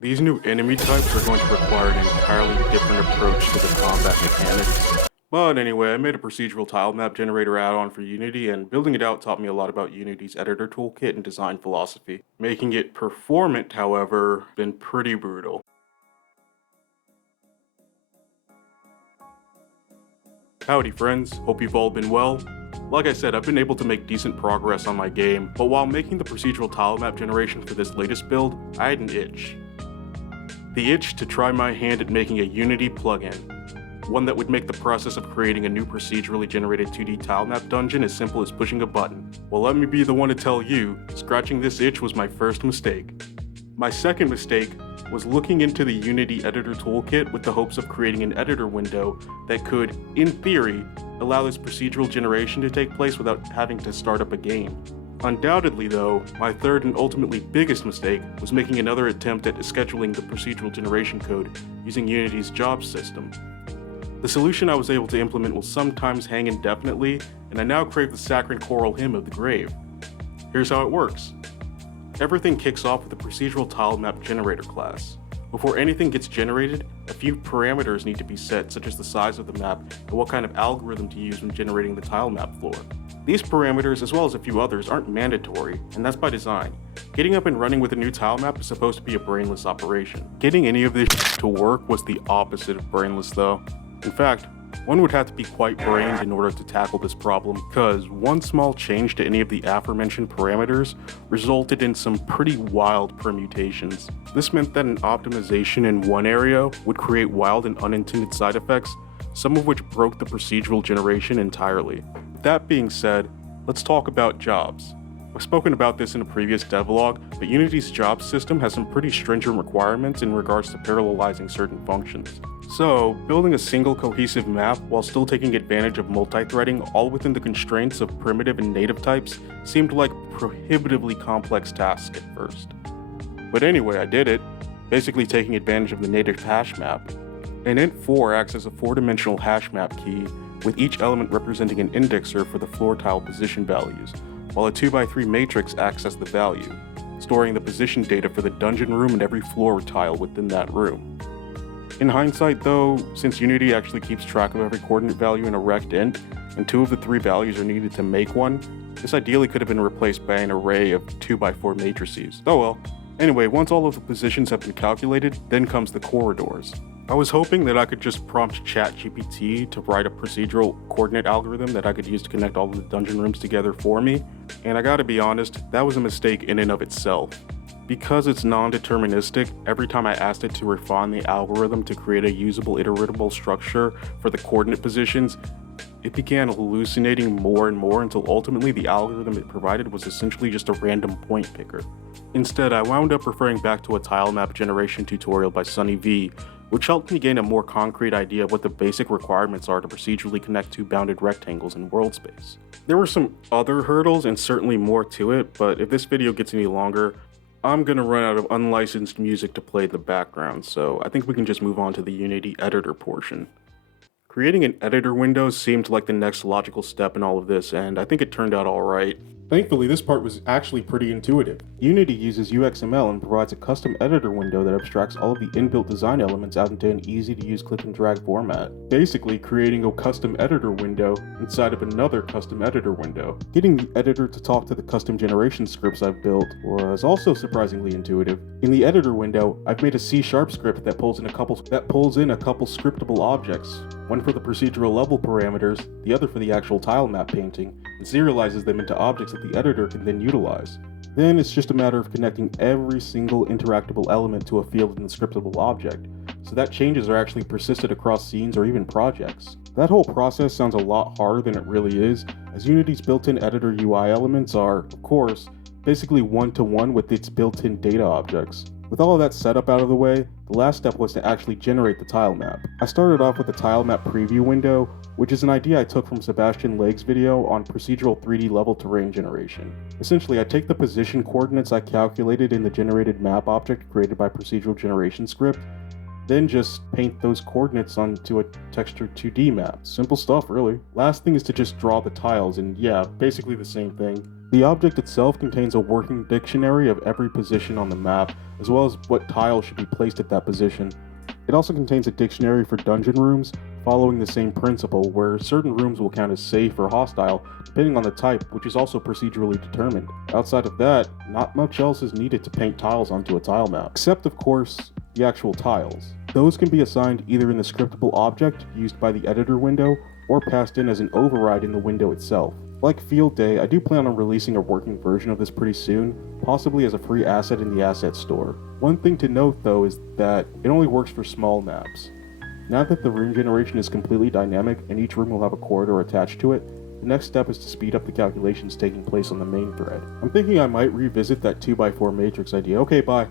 These new enemy types are going to require an entirely different approach to the combat mechanics. But anyway, I made a procedural tile map generator add-on for Unity, and building it out taught me a lot about Unity's editor toolkit and design philosophy. Making it performant, however, been pretty brutal. Howdy friends, hope you've all been well. Like I said, I've been able to make decent progress on my game, but while making the procedural tile map generation for this latest build, I had an itch. The itch to try my hand at making a Unity plugin. One that would make the process of creating a new procedurally generated 2D tile map dungeon as simple as pushing a button. Well, let me be the one to tell you, scratching this itch was my first mistake. My second mistake was looking into the Unity editor toolkit with the hopes of creating an editor window that could, in theory, allow this procedural generation to take place without having to start up a game. Undoubtedly though, my third and ultimately biggest mistake was making another attempt at scheduling the procedural generation code using Unity's jobs system. The solution I was able to implement will sometimes hang indefinitely, and I now crave the saccharine choral hymn of the grave. Here's how it works. Everything kicks off with the procedural tile map generator class. Before anything gets generated, a few parameters need to be set, such as the size of the map and what kind of algorithm to use when generating the tile map floor. These parameters, as well as a few others, aren't mandatory, and that's by design. Getting up and running with a new tile map is supposed to be a brainless operation. Getting any of this to work was the opposite of brainless though. In fact, one would have to be quite brained in order to tackle this problem, because one small change to any of the aforementioned parameters resulted in some pretty wild permutations. This meant that an optimization in one area would create wild and unintended side effects, some of which broke the procedural generation entirely. That being said, let's talk about jobs. I've spoken about this in a previous devlog, but Unity's jobs system has some pretty stringent requirements in regards to parallelizing certain functions. So, building a single cohesive map while still taking advantage of multi-threading all within the constraints of primitive and native types seemed like a prohibitively complex task at first. But anyway, I did it, basically taking advantage of the native Hashmap. An int4 acts as a 4-dimensional Hashmap key, with each element representing an indexer for the floor tile position values, while a 2x3 matrix acts as the value, storing the position data for the dungeon room and every floor tile within that room. In hindsight though, since Unity actually keeps track of every coordinate value in a rect int, and 2 of the 3 values are needed to make one, this ideally could have been replaced by an array of 2x4 matrices. Oh well. Anyway, once all of the positions have been calculated, then comes the corridors. I was hoping that I could just prompt ChatGPT to write a procedural coordinate algorithm that I could use to connect all of the dungeon rooms together for me, and I gotta be honest, that was a mistake in and of itself. Because it's non-deterministic, every time I asked it to refine the algorithm to create a usable iteratable structure for the coordinate positions, it began hallucinating more and more until ultimately the algorithm it provided was essentially just a random point picker. Instead, I wound up referring back to a tile map generation tutorial by Sunny V, which helped me gain a more concrete idea of what the basic requirements are to procedurally connect 2 bounded rectangles in world space. There were some other hurdles and certainly more to it, but if this video gets any longer, I'm gonna run out of unlicensed music to play in the background, so I think we can just move on to the Unity editor portion. Creating an editor window seemed like the next logical step in all of this, and I think it turned out alright. Thankfully, this part was actually pretty intuitive. Unity uses UXML and provides a custom editor window that abstracts all of the inbuilt design elements out into an easy-to-use click and drag format, basically creating a custom editor window inside of another custom editor window. Getting the editor to talk to the custom generation scripts I've built was also surprisingly intuitive. In the editor window, I've made a C# script that pulls in a couple scriptable objects, one for the procedural level parameters, the other for the actual tile map painting, and serializes them into objects that the editor can then utilize. Then it's just a matter of connecting every single interactable element to a field in the scriptable object, so that changes are actually persisted across scenes or even projects. That whole process sounds a lot harder than it really is, as Unity's built-in editor UI elements are, of course, basically one-to-one with its built-in data objects. With all of that setup out of the way, the last step was to actually generate the tile map. I started off with the tile map preview window, which is an idea I took from Sebastian Lague's video on procedural 3D level terrain generation. Essentially, I take the position coordinates I calculated in the generated map object created by procedural generation script, then just paint those coordinates onto a textured 2D map. Simple stuff, really. Last thing is to just draw the tiles, and yeah, basically the same thing. The object itself contains a working dictionary of every position on the map, as well as what tile should be placed at that position. It also contains a dictionary for dungeon rooms, following the same principle, where certain rooms will count as safe or hostile, depending on the type, which is also procedurally determined. Outside of that, not much else is needed to paint tiles onto a tile map, except of course, the actual tiles. Those can be assigned either in the scriptable object used by the editor window, or passed in as an override in the window itself. Like Field Day, I do plan on releasing a working version of this pretty soon, possibly as a free asset in the asset store. One thing to note though is that it only works for small maps. Now that the room generation is completely dynamic and each room will have a corridor attached to it, the next step is to speed up the calculations taking place on the main thread. I'm thinking I might revisit that 2x4 matrix idea. Okay, bye.